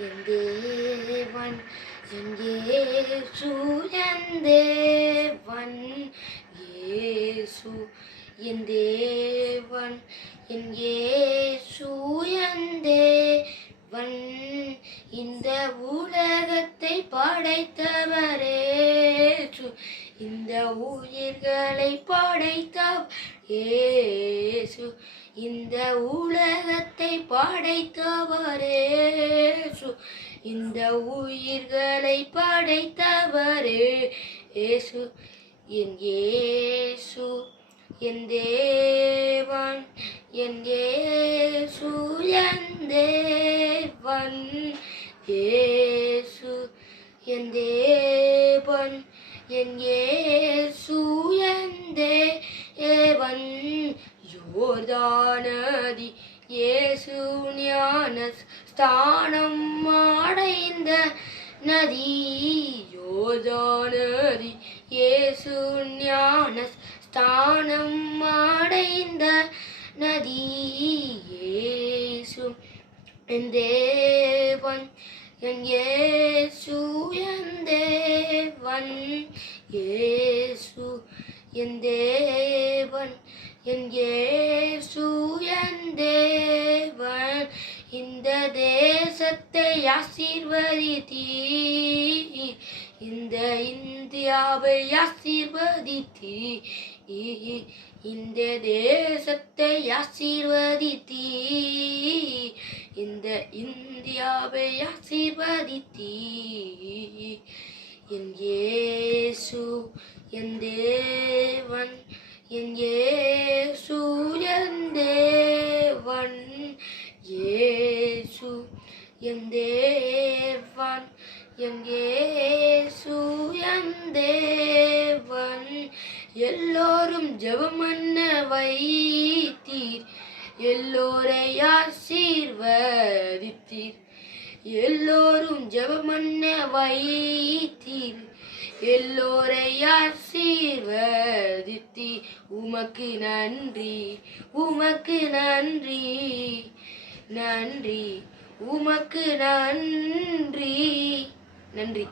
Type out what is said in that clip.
என் தேவன்? என் தேவன்? ஏசு என் தேவன். என் ஏசு என் தேவன்? இந்த உலகத்தை படைத்தவரே. இந்த உயிர்களை படைத்தவர் ஏசு இந்த உலகத்தை படைத்தவரே இந்த உயிர்களை படைத்தவரே ஏசு என் ஏசு என் தேவன் என் ஏசு என் தேவன். ஏசு என் தேவன் என் ஏ யோர்தானதி இயேசு ஞான ஸ்தானம் அடைந்த நதி யோர்தானதி. இயேசு ஞான ஸ்தானம் அடைந்த நதி இயேசு. என் தேவன் என் இயேசு என் தேவன் இயேசு என் தேவன் என் இயேசு தேவன் இந்த தேசத்தை ஆசீர்வதித்தீர். இந்த இந்தியாவை ஆசீர்வதித்தீர். இந்த தேசத்தை ஆசீர்வதித்தீர். இந்த இந்தியாவை ஆசீர்வதித்தீர். என் ஏசு என் தேவன் என் ஏ என் தேவன் என் இயேசு என் தேவன் எல்லோரும் ஜபமன்ன வைத்தீர். எல்லோரை ஆசீர்வதித்தீர் எல்லோரும் ஜபமன்ன வைத்தீர். எல்லோரை ஆசீர்வதித்தி உமக்கு நன்றி உமக்கு நன்றி நன்றி. உமக்கு நன்றி. நன்றி.